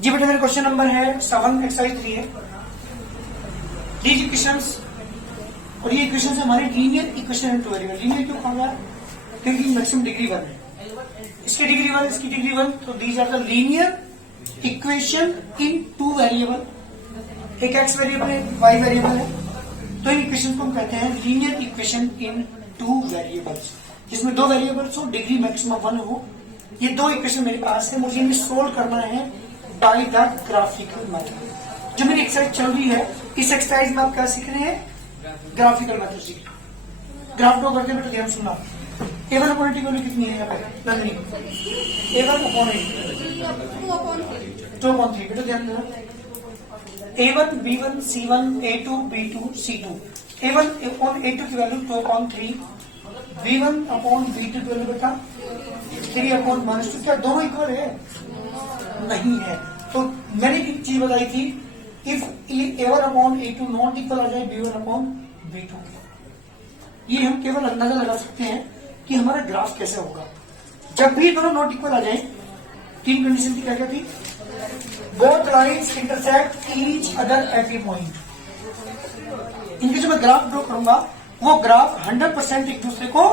जी बेटा मेरा question number है 7 एक्सरसाइज 3 है। दीज इक्वेशंस और ये इक्वेशन हमारे linear equation in two variable. Linear क्यों कहा गया? क्योंकि मैक्सिमम डिग्री 1 है, इसकी डिग्री 1, इसकी डिग्री 1, तो these are the linear equation in two variable. एक एक्स वेरिएबल है, वाई वेरिएबल है, तो इन इक्वेशन को हम कहते हैं linear equation in two variables, जिसमें दो वेरिएबल्स हो, डिग्री मैक्सिमम 1 हो। ये दो इक्वेशन मेरे पास है, मुझे इन्हें सोल्व करना है बाय द ग्राफिकल मेथड। जो मेरी एक्सरसाइज चल रही है, इस एक्सरसाइज में आप क्या सीख रहे हैं? ग्राफिकल मेथड सीख रहे हैं। ग्राफ ड्रॉ करके बेटा ध्यान सुनना। A1 अपॉन टी वैल्यू कितनी है यहाँ पे? नंदनी A1 अपॉन 2/3 बेटा ध्यान देना। A1 B1 C1 A2 B2 C2। A1 upon A2 की वैल्यू 2/3, B1 अपॉन B2 की वैल्यू बेटा 3/-2। क्या दोनों इक्वल है? नहीं है। तो मैंने एक चीज बताई थी, if A1 upon A2 not equal आ जाए B1 अपॉन B2, ये हम केवल अंदाजा लगा सकते हैं कि हमारा ग्राफ कैसे होगा। जब भी दोनों नॉट इक्वल आ जाए, तीन कंडीशन की क्या क्या थी? Both lines intersect each other at A point. इनके जो मैं ग्राफ ड्रॉ करूंगा, वो ग्राफ 100% एक दूसरे को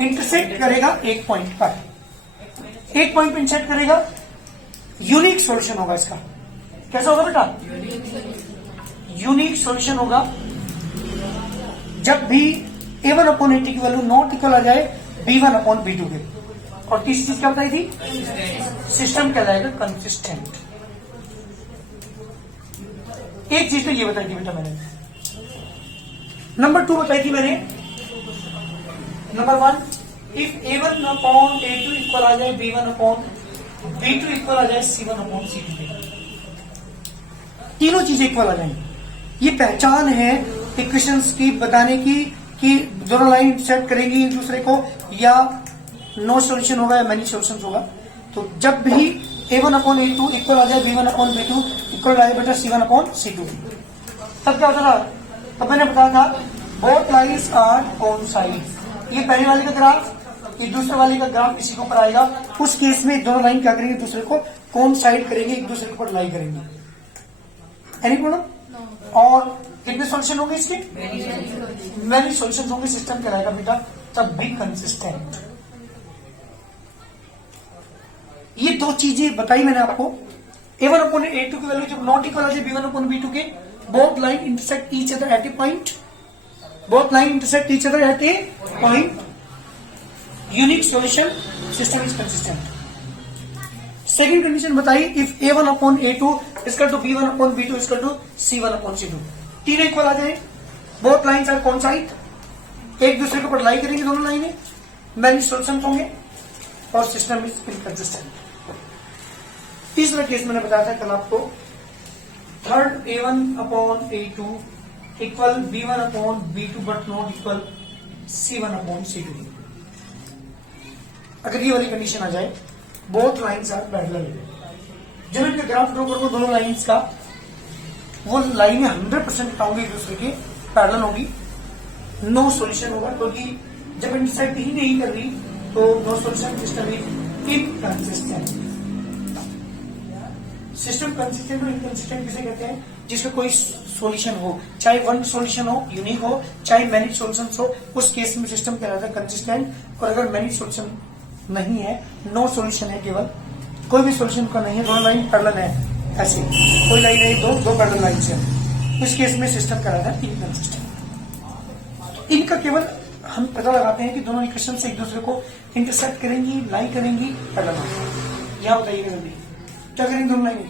इंटरसेक्ट करेगा एक पॉइंट पर। एक पॉइंट पर इंटरसेक्ट करेगा, यूनिक सॉल्यूशन होगा इसका। कैसा होगा बेटा? यूनिक सॉल्यूशन होगा जब भी A1 अपॉन A2 की वैल्यू नॉट इक्वल आ जाए B1 अपॉन B2 के। और तीसरी चीज क्या बताई थी? सिस्टम कहलाएगा कंसिस्टेंट। एक चीज तो ये बताई थी बेटा मैंने। नंबर 2 बताई थी मैंने। Number 1, if A1 upon A2 equal आ जाए B1 अपॉन B2 इक्वल आ जाए C1 अपॉन C2 के। तीनों चीजें इक्वल आ जाएंगी। ये पहचान है इक्वेशंस की बताने की कि दोनों लाइन सेट करेंगी एक दूसरे को, या नो सॉल्यूशन होगा या मेनी सॉल्यूशन होगा। तो जब भी A1 अपॉन A2 इक्वल आ जाए B1 अपॉन B2 इक्वल आ जाए बेटा C1 अपॉन C2, तब क्या होता था? तब मैंने बताया था both lines are on side. ये पहले वाले का ग्राफ, ये दूसरे वाले का ग्राफ इसी के ऊपर आएगा। उस केस में दोनों लाइन क्या करेंगे? एक दूसरे को कौन साइड करेंगे, एक दूसरे के ऊपर लाई करेंगे। Any problem? और कितने सॉल्यूशन होंगे इसके? मैनी सॉल्यूशन होंगे। सिस्टम कहलाएगा बेटा तब भी कंसिस्टेंट। ये दो चीजें बताई मैंने आपको। A1 अपॉन A2 की वैल्यू जब नॉट इक्वल आ जाए B1 अपॉन B2 के, both line intersect each other at A point. Both line intersect each other at A point. Unique solution, system is consistent. Second condition बताई, if A1 upon A2 इसका to B1 upon B2 इसका to C1 upon C2। तीनों equal आ जाए, both lines are कौन side, एक दूसरे के ऊपर लाई करेंगे दोनों लाइनें, मैनी सॉल्यूशन होंगे और सिस्टम इज इनकंसिस्टेंट। तीसरा केस मैंने बताया था कल आपको, third A1 upon A2 equal B1 upon B2 but not equal C1 upon C2। अगर ये वाली कंडीशन आ जाए, बोथ लाइन्स आर पैरेलल। जब इनका ग्राफ ड्रॉ करूंगा दोनों लाइन्स का, वो लाइनें 100% बताऊंगी एक दूसरे के पैरेलल होगी, नो सॉल्यूशन होगा, क्योंकि जब इंटरसेक्ट ही नहीं कर रही तो no solution. System is inconsistent. System consistent और इनकंसिस्टेंट किसे कहते हैं? जिसका कोई सॉल्यूशन हो, चाहे वन सॉल्यूशन हो, यूनिक हो, चाहे मैनी सॉल्यूशन हो, उस केस में सिस्टम कहलाता है कंसिस्टेंट। और अगर मैनी सॉल्यूशन नहीं है, नो सॉल्यूशन है, केवल कोई भी सॉल्यूशन का नहीं है, दोनों लाइन पैरेलल है, ऐसे कोई लाइन है, दो पैरेलल लाइन है, इस केस में सिस्टम कहलाता है इनकंसिस्टेंट। इनका केवल हम पता लगाते हैं कि दोनों इक्वेशन से एक दूसरे को इंटरसेक्ट करेंगी, लाई करेंगी, पैरेलल। यहां बताइएगा जल्दी क्या करेंगे दोनों line?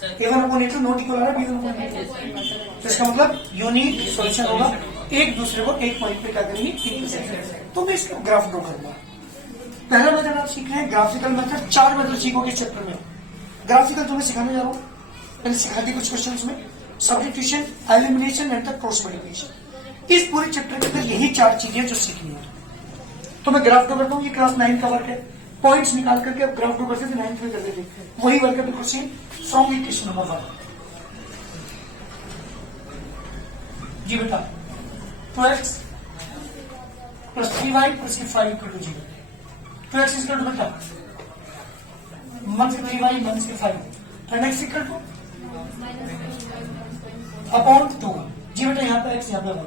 A1 upon A2 not equal आ रहा है B1 अपॉन B2, तो इसका मतलब यूनिक सॉल्यूशन होगा, एक दूसरे को एक पॉइंट पे क्या करेंगे? इंटरसेक्ट। तो मैं इसका ग्राफ ड्रॉ करूंगा। पहला मेथड आप सीख रहे हैं ग्राफिकल मेथड। 4 मेथड सीखोगे इस चैप्टर में। ग्राफिकल तो मैं सिखाने जा रहा हूँ, मैंने सिखा दी कुछ क्वेश्चंस में, substitution, elimination and the cross multiplication. इस पूरे चैप्टर के अंदर यही 4 चीजें जो सीखनी है। तो मैं ग्राफ ड्रॉ करता हूँ, ये क्लास 9 का वर्क है। पॉइंट्स निकाल करके अब ग्राफ ड्रॉ करते थे, 9th में करते थे, वही वर्क है बिल्कुल सेम। फ्रॉम इक्वेशन नंबर 1 जी बेटा 2x plus 3y plus 5 equal to 0। 2x equal to बेटा 1 से 3y, 1 से 5 and x equal to upon 2। जी बेटा यहाँ पे x, यहाँ पे 1।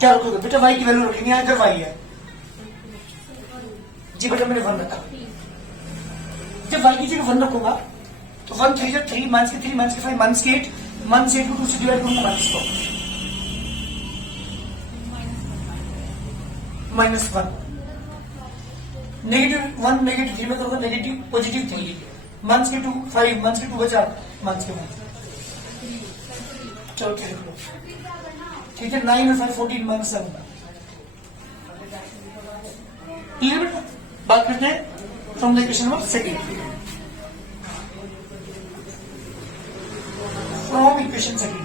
क्या रखोगे बेटा? y की वैल्यू रखेंगे, यहाँ इधर y है। जी बेटा मैंने 1 रखा। जब y की जगह 1 रखूंगा तो 1 3 जा 3, -3 -5 -8, 1 से 2 से डिवाइड करूंगा -1। नेगेटिव 1 नेगेटिव 3 में करूंगा नेगेटिव पॉजिटिव 3, -2 5, -2 बचा -1। चलो ठीक है, ठीक है। 9 और 5 14 -7। क्लियर बेटा? बात करते हैं from the equation number second. From equation second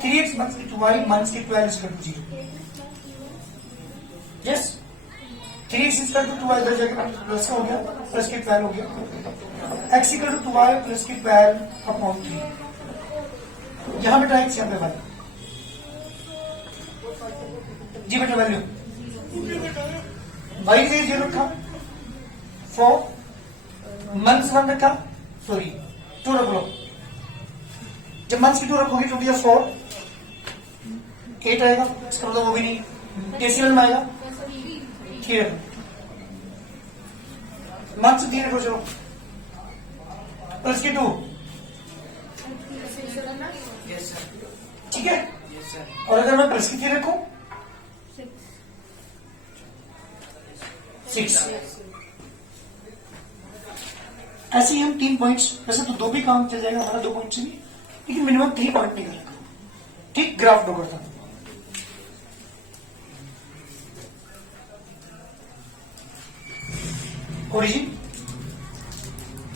3x - 2y - 12 = 0। Yes, 3x = 2y इधर जाकर प्लस का हो गया, प्लस के 12 हो गया। x = 2y प्लस के 12 अपॉन 3। यहां बेटा x, यहां पे y। जी बेटा वैल्यू y से 0 रखा, 4 -1 रखा, सॉरी 2 रख लो। जब -2 रखोगे तो भैया 4 8 आएगा, इसका मतलब वो भी नहीं। डेसिमल में आएगा 3 मार्क्स 3 रखो, चलो प्लस के 2। ठीक है, और अगर मैं प्लस की 3 रखूं 6। ऐसे ही हम 3 पॉइंट्स, वैसे तो 2 भी काम चल जाएगा हमारा, 2 पॉइंट से भी, लेकिन मिनिमम 3 पॉइंट निकल रखा। ठीक, ग्राफ ड्रॉ करता हूं। Origin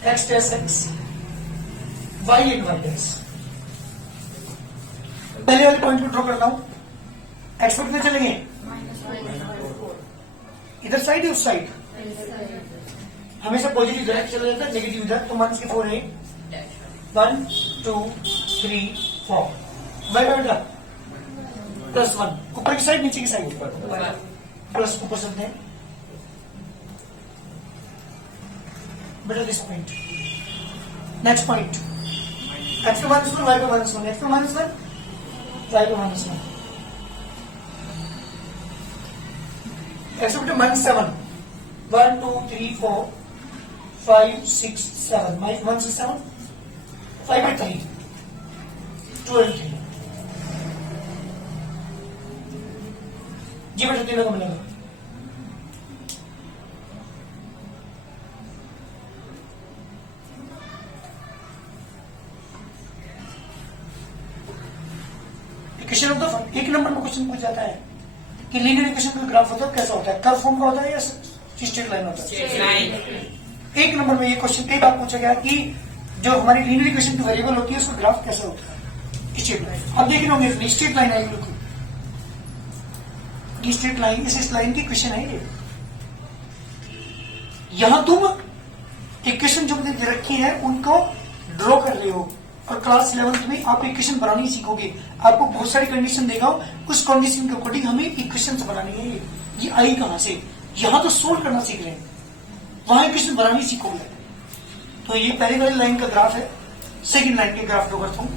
x dash x, y एक y डैश। पहले वाले पॉइंट को ड्रॉ करता हूं। x पर कितने चलेंगे? इधर साइड है, उस साइड हमेशा पॉजिटिव डायरेक्ट चला जाता है, नेगेटिव इधर, तो -4 है। 1 2 3 4 y बेटा +1। ऊपर की साइड, नीचे की साइड प्लस ऊपर चलते हैं बेटा। This point, next point x पे -1, y पे -1, x पे -1, y पे -1। x पे -7, 1 2 3 4 5 6 7, -1 से 7, 5 by 3, 12 3। जी बेटा तीनों को मिलेगा। इक्वेशन ऑफ द, एक नंबर में क्वेश्चन पूछ जाता है कि लीनियर इक्वेशन का ग्राफ होता है कैसा होता है, कर्व फॉर्म का होता है या स्ट्रेट लाइन होता है? एक नंबर में ये क्वेश्चन कई बार पूछा गया कि जो हमारी लीनियर इक्वेशन की वेरिएबल होती है उसका ग्राफ कैसा होता है, स्ट्रेट लाइन। अब देख रहे होंगे स्ट्रेट लाइन आएगी, बिल्कुल स्ट्रेट लाइन, इस लाइन की इक्वेशन है ये। यहां तुम इक्वेशन जो दे रखी है उनको ड्रॉ कर रहे हो, और क्लास 11th में आप इक्वेशन बनानी सीखोगे। आपको बहुत सारी कंडीशन देगा, उस कंडीशन के अकॉर्डिंग हमें इक्वेशन बनानी है। ये आई कहां से, यहां तो सोल्व करना सीख रहे हैं, वहां इक्वेशन बनानी सीखोगे। तो ये पहली वाली लाइन का ग्राफ है, सेकंड लाइन के ग्राफ ड्रॉ करता हूं।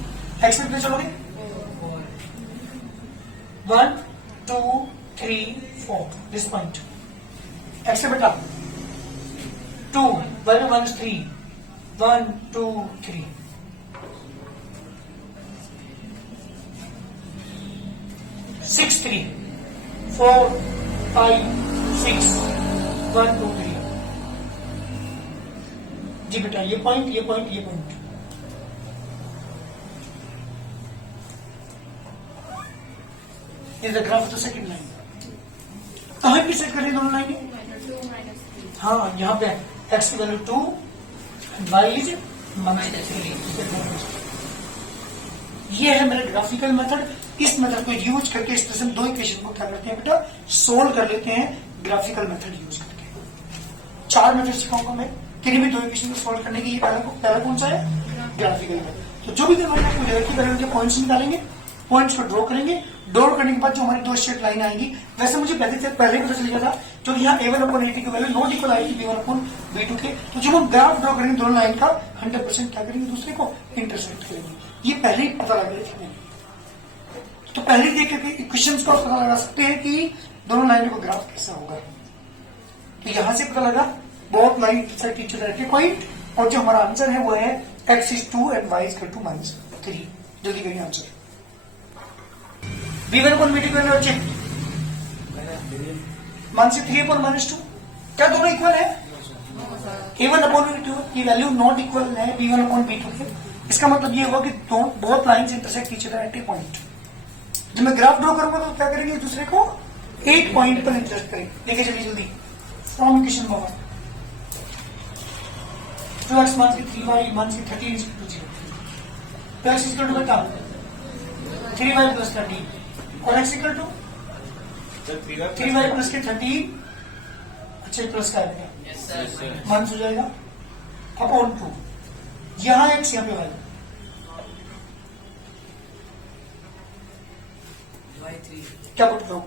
एक्स पे चलोगे 1 2 3 4 दिस पॉइंट। एक्स पे बेटा 2 y पे -3, 1 2 3। 6 3 4 5 6 1 2 3। जी बेटा ये पॉइंट, ये पॉइंट, ये point. Is the graph of the second line. कहां पे सेट करें दोनों लाइनें? हाँ, यहाँ पे x की वैल्यू 2, y इज -3। ये है मेरा ग्राफिकल मेथड। इस मेथड को यूज करके इस तरह से 2 इक्वेशन को क्या करते हैं बेटा, सोल्व कर लेते हैं ग्राफिकल मेथड यूज करके। 4 मेथड सिखाऊंगा मैं, किन्हीं भी 2 इक्वेशन को सोल्व करने की। ये पहला कौन सा है? Graphical method. तो जो भी करवाएंगे आपको डायरेक्टली करेंगे, पॉइंट्स निकालेंगे, पॉइंट्स को ड्रॉ करेंगे। ड्रॉ करने के बाद जो हमारी दो स्ट्रेट लाइन आएंगी, वैसे मुझे पहले ही पता चल गया था, क्योंकि यहाँ A1 अपॉन A2 की वैल्यू नॉट इक्वल आएगी B1 अपॉन B2 के। तो जब हम ग्राफ ड्रॉ करेंगे दोनों लाइन का 100% क्या करेंगे, दूसरे को इंटरसेक्ट करेंगे। ये पहले ही पता लग गया था। तो पहले ही देख करके इक्वेशंस को पता लगा सकते हैं कि दोनों लाइनों का ग्राफ कैसा होगा। तो यहां से पता लगा both line intersect each other at A point, और जो हमारा आंसर है वो है x is 2 and y is equal to -3। जल्दी करिए आंसर। B1 अपॉन B2 की वैल्यू चेक, -3 अपॉन -2, क्या दोनों इक्वल है? A1 अपॉन B2 की वैल्यू नॉट इक्वल है B1 अपॉन B2 के। इसका मतलब ये हुआ कि both lines intersect each other at A point. जब मैं ग्राफ ड्रॉ करूंगा तो क्या करेंगे, एक दूसरे को एक पॉइंट पर इंटरसेक्ट करेंगे। देखिए जल्दी जल्दी from equation 1 2x -3y -13 is equal to 0, तो x is equal to बता 3y plus 13 और x equal to 3y plus के 13, अच्छा प्लस का आएगा माइनस हो जाएगा अपॉन 2, यहाँ x यहाँ पे y क्या पुट करूं?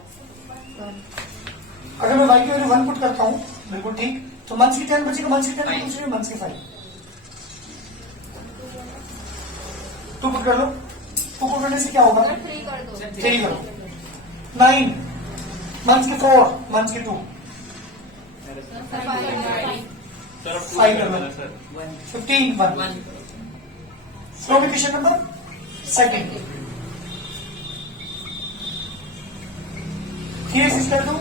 अगर मैं y की वैल्यू 1 पुट करता हूं, बिल्कुल ठीक, तो मंथ की 10 बचेगा, मंथ की 10 दूसरे मंथ की 5 2 पुट कर लो। 2 पुट करने से क्या होगा, 3 करो, 9 मंथ की 4 मंथ की 2 5 कर लो, 15 1 from equation number second. Here is equal to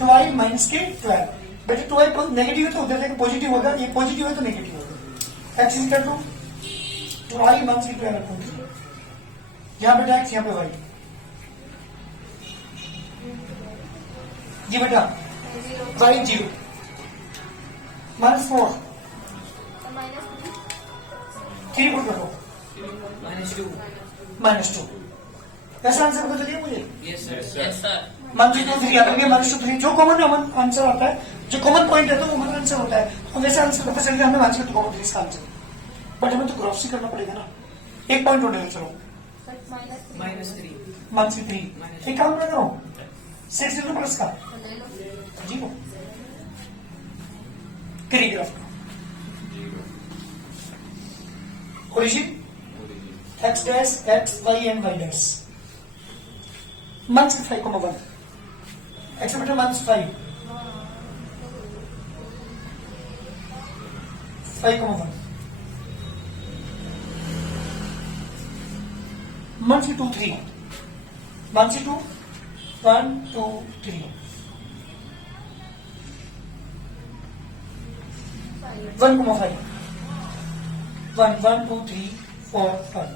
2i minus के 12, बेटे 2i नेगेटिव है तो उधर से पॉजिटिव होगा, ये पॉजिटिव है तो नेगेटिव होगा। x is equal to 2i minus के 12, यहाँ बेटा x यहाँ पे y, जी बेटा y 0 -4 3 पुट करो -2 ऐसा आंसर पता चलिए मुझे। -2 जो कॉमन आंसर आता है, जो कॉमन पॉइंट है तो वो हमारा आंसर होता है। तो वैसे आंसर पता चल गया हमें आंसर तो इसका आंसर, बट हमें तो ग्राफ से करना पड़ेगा ना। एक पॉइंट होने दो, चलो -3 एक काम ना करो 6 प्लस का 0 करिए ग्राफ का origin x dash x y and y dash -5, 1 x बेटा -5 5, 1 -2 3 -2 1 2 3 1,5 1 1 2 3 4 5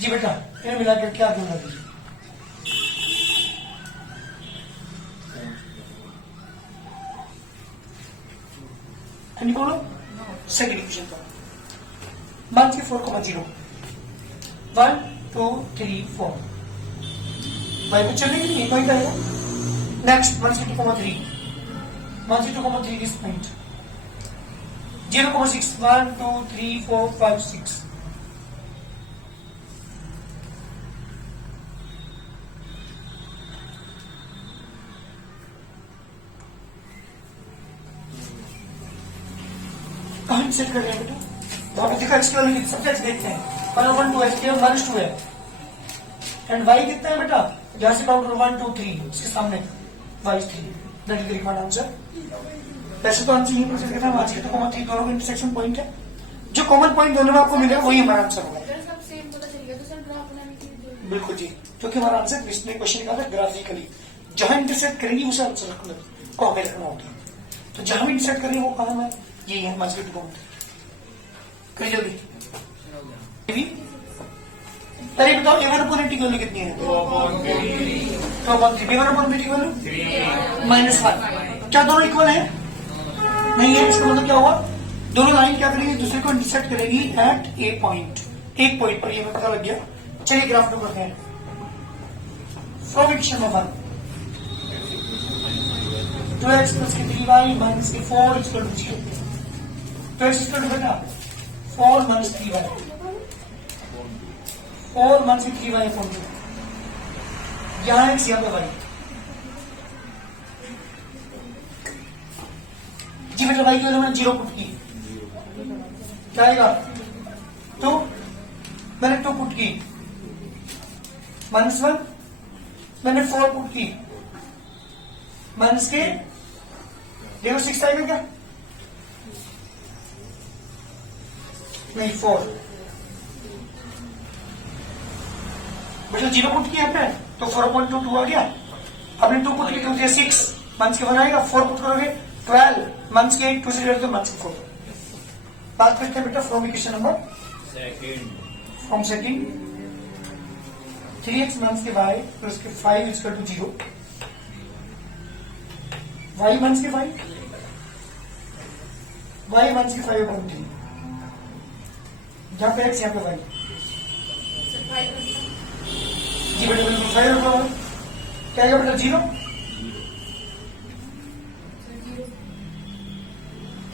जी बेटा, इन्हें मिलाकर क्या दूंगा दीजिए। बोलो सेकेंड इक्वेशन का मंथ की 4,0 1 2 3 4 वाई को चलने के लिए पॉइंट आएगा। नेक्स्ट मंथ की 2,3 मंथ की 2,3 दिस पॉइंट 0,6 1 2 3 4 5 6 कहां सेट कर रहे हैं बेटा, वहां पे देखा इसके वाले सब्जेक्ट देखते हैं 1 2 है, -2 है एंड y कितना है बेटा, जहां से काउंटर 1 2 3 इसके सामने y 3, that is the required answer. वैसे तो आंसर यही प्रोसेस करना है, आज के तो कॉमन 3 दोनों का इंटरसेक्शन पॉइंट है, जो कॉमन पॉइंट दोनों में आपको मिलेगा वही हमारा आंसर होगा। बिल्कुल जी, क्योंकि हमारा आंसर इसने क्वेश्चन निकाला ग्राफिकली, जहां इंटरसेक्ट करेंगी उसे आंसर को हमें रखना होता है। तो जहां भी इंटरसेक्ट करेंगे वो कहां है, यही है हमारे करिए जल्दी। अरे बताओ A1 अपॉन B2 की वैल्यू कितनी है, 2/3 B1 अपॉन B2 की वैल्यू -1, क्या दोनों इक्वल है, नहीं है। इसका मतलब क्या हुआ, दोनों लाइन क्या करेंगी, दूसरे को इंटरसेक्ट करेगी एट ए पॉइंट, एक पॉइंट पर, ये हमें पता लग गया। चलिए ग्राफ ड्रॉ करते हैं from equation number 2x plus 3y minus 4 is equal to 0, तो x इक्वल टू बेटा 4 minus 3y, 4 minus 3y upon 2. यहाँ x यहाँ पे y। जी बेटा y की वैल्यू मैंने 0 पुट की, क्या आएगा? तो मैंने 2 पुट की, -1 मैंने 4 पुट की, माइनस के देखो 6 आएगा क्या? नहीं 4 बेटा 0 पुट किया आपने तो 4.22 आ गया। आपने 2 पुट किया तो 6 माइनस के 1 आएगा, 4 पुट करोगे 12 माइनस के 2 से डिवाइड तो माइनस के 4। बात करते हैं बेटा from equation number from second 3x minus के y प्लस के 5 is equal to 0, y minus के 5, y माइनस के 5 अपॉन 3, जहां पे x यहाँ पे y। जी बेटा बिल्कुल 5 रखा हुआ, क्या आएगा बेटा 0,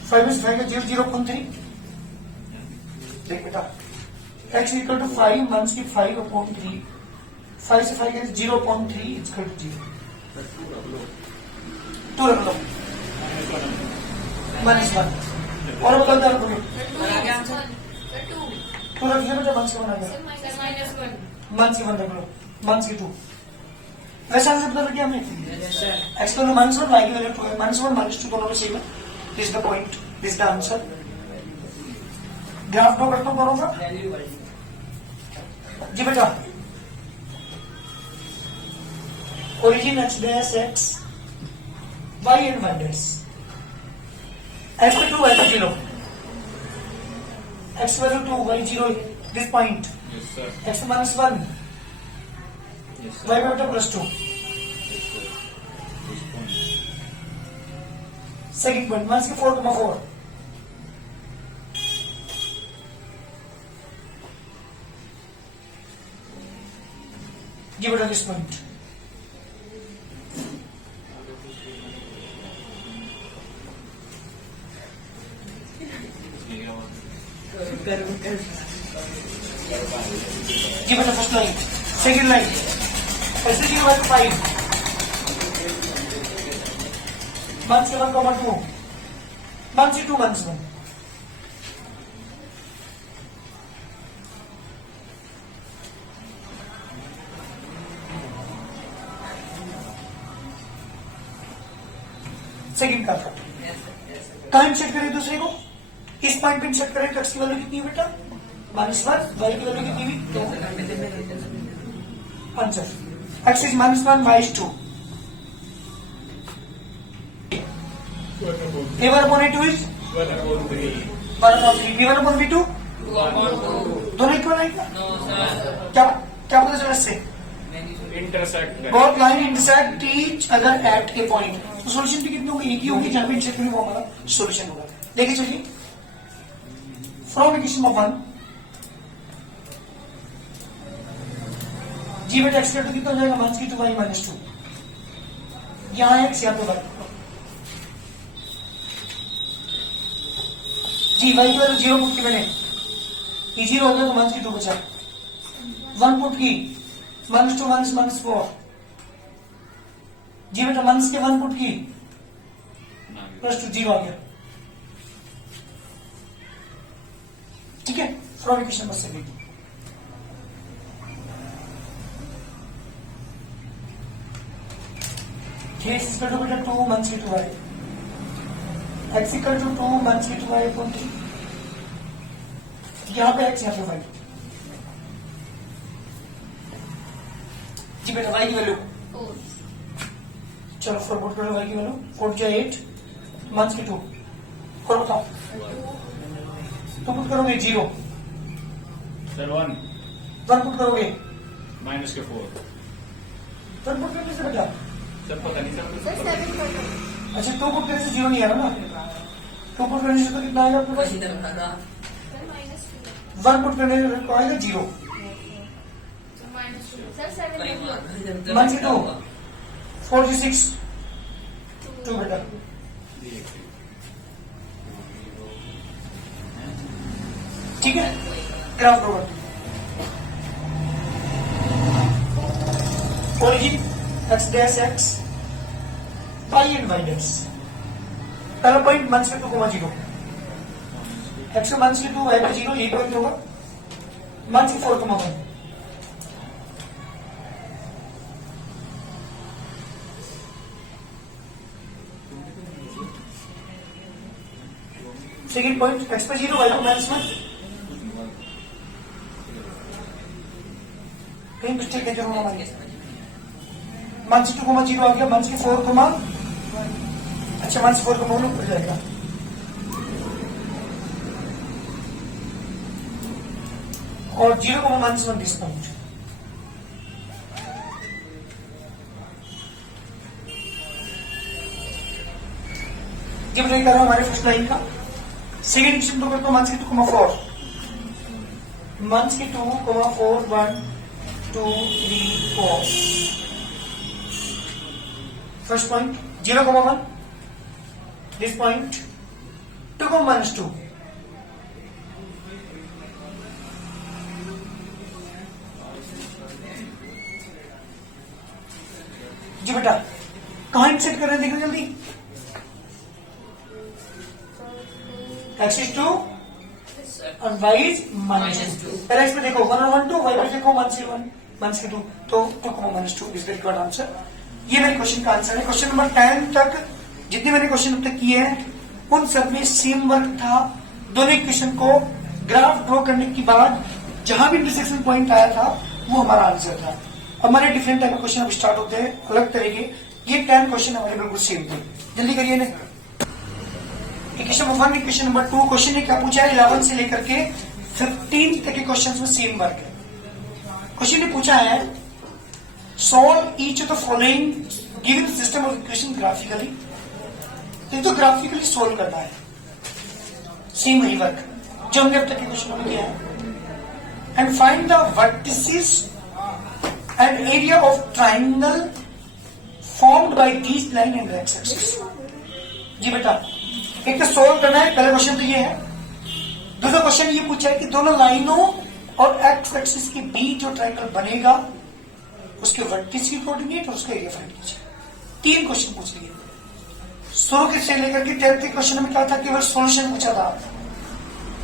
5 में 5 का 0 0 अपॉन 3। देख बेटा x इक्वल टू 5 माइनस के 5 अपॉन 3, 5 से 5 का 0 अपॉन 3 इज इक्वल टू 0। 2 रख लो -1 और बदल दो रखोगे 2 रख लिया बेटा, माइनस के 1 आ गया, माइनस के 1 रख लो, माइनस के 2। वैसा आंसर बदल रखिए हमने, x को -1 y की वैल्यू 2 है, -1 -2 दोनों में सेम है। This the point, this the answer. Graph draw करता हूं करूंगा जी बेटा। Origin h dash x y and y dash, x to 2 y to 0, x value 2 y 0 this point, Yes, sir. x minus 1 Yes, sir. y value plus 2, Yes, sir. This point. second point minus 4,4, give it on this point, give it the first line, second line, ऐसे give it 5, minus 1,2, minus 2 minus 1, second का time set करें दूसरे को, इस point पे set करें, x की value कितनी है बेटा -1, y की वैल्यू कितनी हुई 2, answer x is -1 y is 2, a1 upon a2 is 1 upon 3, b1 upon b2 दोनों इक्वल है क्या? क्या पता चला इससे? Intersect. Both line intersect each other at A point, तो सॉल्यूशन भी कितनी होगी? एक ही होगी, जहां पे इंटरसेक्ट होगी वो हमारा सॉल्यूशन होगा। देखिए चलिए फ्रॉम इक्वेशन नंबर 1 जी बेटा एक्स तो कितना हो जाएगा माइनस की 2y माइनस 2, यहाँ एक्स यहाँ पे y, जी y की वैल्यू 0 पुट की मैंने, ये 0 हो गया तो माइनस की 2 बचा, 1 पुट की -2 -4, जी बेटा माइनस के 1 पुट की +2 0 आ गया, ठीक है। From equation number 7 x equal to बेटा 2 माइनस की 2y, x equal to 2 minus की 2y अपॉन 3, यहाँ पे x यहाँ पे y, जी बेटा y की वैल्यू चलो 4 पुट करो, y की वैल्यू 4 जा 8 माइनस की 2, और बताओ 2 पुट करोगे 0, Sir, 1 1 पुट करोगे minus के 4. 1 पुट करने से बेटा, सर पता नहीं सर. अच्छा 2 पुट करने से 0 नहीं आ रहा ना, 2 पुट करने से तो कितना आएगा आपके पास? 1 पुट करने से आएगा 0, माइनस की 2 4 जी 6 2 बेटा, ठीक है, ग्राफ ड्रॉ करते हैं। Origin X dash X Y and Y dash. पहला पॉइंट -2, एक्स का -2 वाई का 0, ये पॉइंट होगा। -4, 1। सेकेंड पॉइंट एक्स पर 0 वाई को -1। कहीं मिस्टेक है जो हमारी -2, 0 आ गया। -4, अच्छा -4 ऊपर जाएगा। और 0, -1 दिस पॉइंट। जब नहीं कर रहा हमारे फर्स्ट लाइन का सेकेंड क्वेश्चन तो करता हूँ -2, 4 -2, 4 1 2 3 4। First point 0, 1 this point 2, -2। जी बेटा कहां इंसेट कर रहे हैं, देखो जल्दी। एक्स इज 2 और वाई इज -2। पहले एक्स पे देखो 1 और 1 2, वाई पे देखो 1 से 1 1 से 2, तो 2, -2 इज द रिक्वायर्ड आंसर। ये मेरे क्वेश्चन का आंसर है। क्वेश्चन नंबर 10 तक जितने मैंने क्वेश्चन अब तक किए हैं उन सब में सेम वर्क था। दोनों इक्वेशन को ग्राफ ड्रॉ करने के बाद जहां भी इंटरसेक्शन पॉइंट आया था वो हमारा आंसर था। हमारे डिफरेंट टाइप के क्वेश्चन अब स्टार्ट होते हैं अलग तरीके। ये 10 क्वेश्चन हमारे बिल्कुल सेम थे। जल्दी करिए ना। Equation number 1, equation number 2। Question ने क्या पूछा है, 11 से लेकर के 15 तक के क्वेश्चन में सेम वर्क है। क्वेश्चन ने पूछा है solve each of the following given system of equation graphically. तो ग्राफिकली सोल्व करना है, सेम वही वर्क जो हमने अब तक के क्वेश्चन में किया है। And find the vertices and area of triangle formed by these line and x axis. जी बेटा एक तो सोल्व करना है, पहला क्वेश्चन तो ये है। दूसरा क्वेश्चन ये पूछा है कि दोनों लाइनों और एक्स एक्सिस के बीच जो ट्राइंगल बनेगा उसके वर्टिस की कोऑर्डिनेट और उसका एरिया फाइंड कीजिए। 3 क्वेश्चन पूछ लिए। शुरू के से लेकर के 10th के क्वेश्चन में क्या था, केवल सॉल्यूशन पूछा था।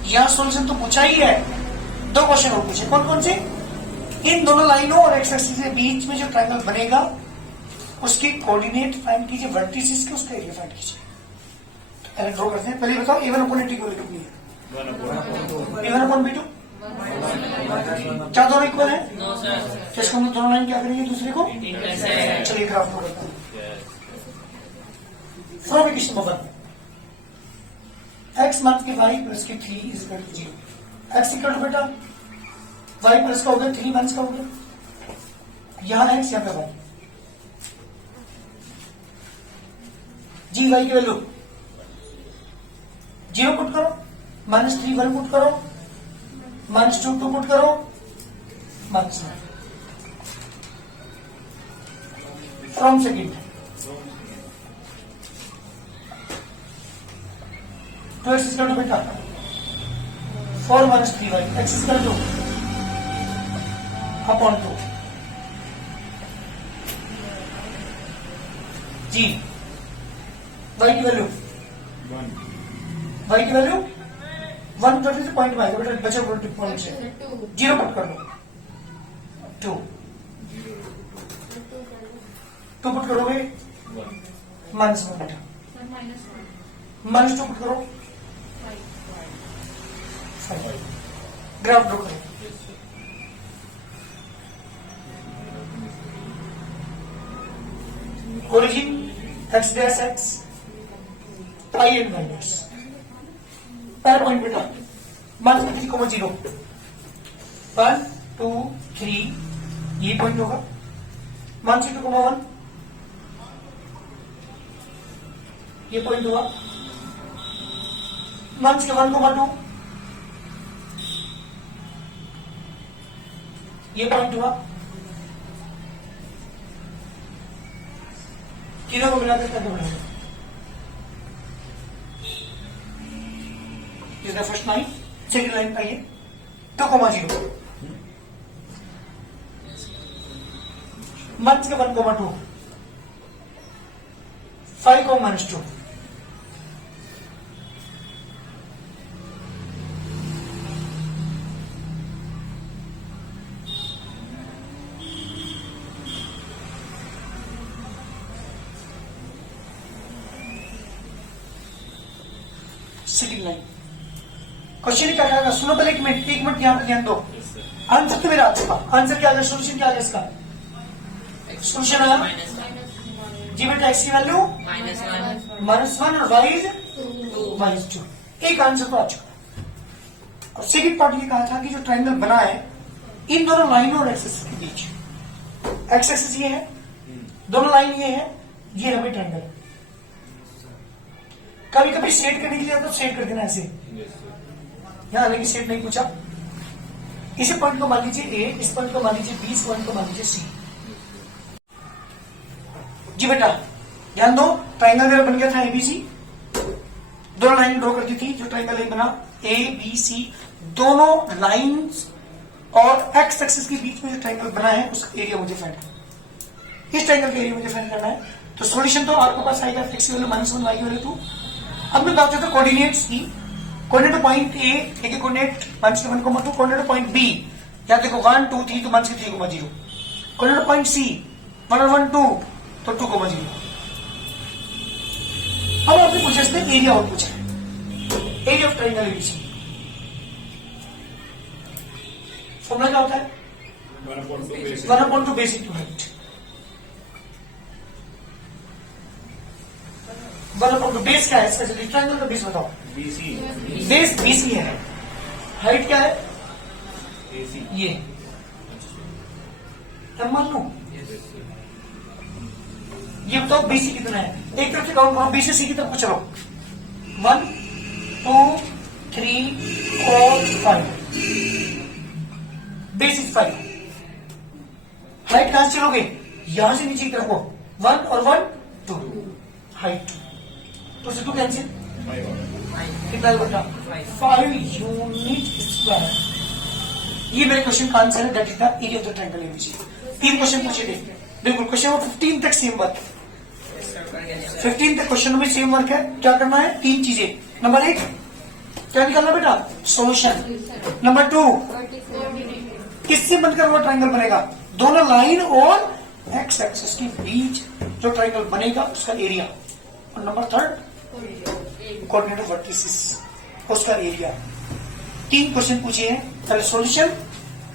यहां सॉल्यूशन तो पूछा ही है, 2 क्वेश्चन और पूछे। कौन कौन से, इन दोनों लाइनों और एक्स एक्सिस के बीच में जो ट्राइंगल बनेगा उसके कोऑर्डिनेट फाइंड कीजिए, वर्टिसेस के उसका एरिया फाइंड कीजिए। पहले ड्रॉ करते हैं। पहले बताओ A1 अपॉन A2 इक्वल कितनी है। A1 अपॉन B2 क्या दोनों इक्वल है? तो इसको हम दोनों लाइन क्या करेंगे, दूसरे को चलिए ग्राफ ड्रॉ करते हैं। From equation number 1 x minus के y plus k 3 is equal to 0। x equal to बेटा y प्लस का हो गया 3 माइनस का हो गया, यहां x यहां पे y। जी y की वैल्यू 0 पुट करो, -3 1 पुट करो, -2 2 पुट करो, -9 from second 2x is equal to beta 4 minus 3y x is equal to upon 2 जी y की वैल्यू 1 करने से पॉइंट में आएगा बेटा, बचा पॉइंट से 0 पुट कर दो, 2 पुट करोगे -1 बेटा, -2 पुट करो 5। ग्राफ ड्रॉ करो। Origin x dash x pi and minus पहला पॉइंट बेटा -3, 0 1 2 3 ये पॉइंट होगा। -2, 1 ये पॉइंट हुआ। -1, 2 ये पॉइंट हुआ। तीनों को मिलाकर क्या बनाएगा, is the first line. Second line का ये 2,0 मंथ के 1,2 5,-2 सेकंड लाइन क्वेश्चन क्या करेगा? सुनो पहले 1 मिनट यहाँ पर ध्यान दो। आंसर तो मेरा आ चुका। आंसर क्या आ गया? सोल्यूशन क्या आ गया इसका? सोल्यूशन आया जी बेटा, एक्स की वैल्यू -1 और वाई इज -2। एक आंसर तो आ चुका। और सेकंड पार्ट ये कहा था कि जो ट्रायंगल बना है इन दोनों लाइनों और एक्सेस के बीच, एक्स एक्सेस ये है, दोनों लाइन ये है, ये हमें ट्रायंगल। कभी कभी सेट करने के लिए तो सेट कर देना ऐसे, यहां हालांकि सेट नहीं पूछा। इसी पॉइंट को मान लीजिए ए, इस पॉइंट को मान लीजिए बी, इस पॉइंट को मान लीजिए सी। जी बेटा ध्यान दो, ट्रायंगल मेरा बन गया था एबीसी, दोनों लाइन ड्रॉ करती थी। जो ट्रायंगल बना ए बी सी, दोनों लाइंस और एक्स एक्सिस के बीच में जो ट्रायंगल बना है उसका एरिया मुझे फाइंड करना है। इस ट्रायंगल का एरिया मुझे फाइंड करना है। तो सॉल्यूशन तो आपके पास आएगा एक्स की वैल्यू -1, वाई की वैल्यू 2। अब मैं बात करता हूं कोऑर्डिनेट्स की। कोऑर्डिनेट पॉइंट ए, एक कोऑर्डिनेट -1,2, कोऑर्डिनेट पॉइंट बी, यहां देखो 1 2 3 तो -3,0। कोऑर्डिनेट पॉइंट सी 1 1 2 तो 2,0। अब आपने पूछा इसमें एरिया और पूछा है, area of triangle ABC. Formula क्या होता है? 1/2 बेसिक टू हाइट। 1/2 बेस क्या है इसका? ट्रायंगल का बेस बताओ। BC बेस बीसी है, हाइट क्या है? AC ये क्या मान लो? ये बताओ बीसी कितना है? एक तरफ से काउंट करो, बी से सी की तरफ को चलो। 1 2 3 4 5, बेस इज 5। हाइट कहां से चलोगे? यहां से नीचे की तरफ को 1 और 1 2, हाइट 2 से 2 कैंसिल, कितना बटा 5 यूनिट स्क्वायर। ये मेरे क्वेश्चन का आंसर है, that is the area of the triangle ABC. 3 question पूछे थे, बिल्कुल क्वेश्चन नंबर 15 तक सेम वर्क है। 15 तक क्वेश्चन में सेम वर्क है। क्या करना है? 3 चीजें। नंबर 1 क्या निकालना बेटा? सॉल्यूशन। नंबर 2 किससे बनकर वो ट्रायंगल बनेगा? दोनों लाइन और एक्स एक्सिस के बीच जो ट्रायंगल बनेगा उसका एरिया। और नंबर 3 कोऑर्डिनेट वर्टिसेस, उसका एरिया। 3 क्वेश्चन पूछे हैं। पहले सॉल्यूशन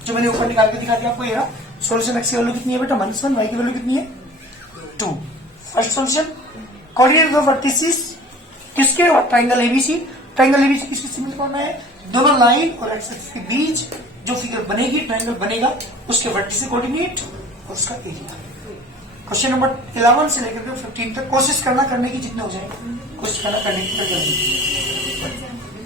जो मैंने ऊपर निकाल के दिखा दिया आपको, ये सॉल्यूशन एक्स की वैल्यू कितनी है बेटा? -1, वाई की वैल्यू कितनी है? 2। First solution coordinate of vertices किसके? Triangle ABC. ट्रायंगल एबीसी किसके सिमिलर करना है? दोनों लाइन और एक्स एक्सिस के बीच जो फिगर बनेगी, ट्रायंगल बनेगा, उसके वर्टिसेस कोऑर्डिनेट और उसका एरिया। क्वेश्चन नंबर 11 से लेकर 15 तक कोशिश करना, करने की जितने हो जाए कोशिश करना करने की।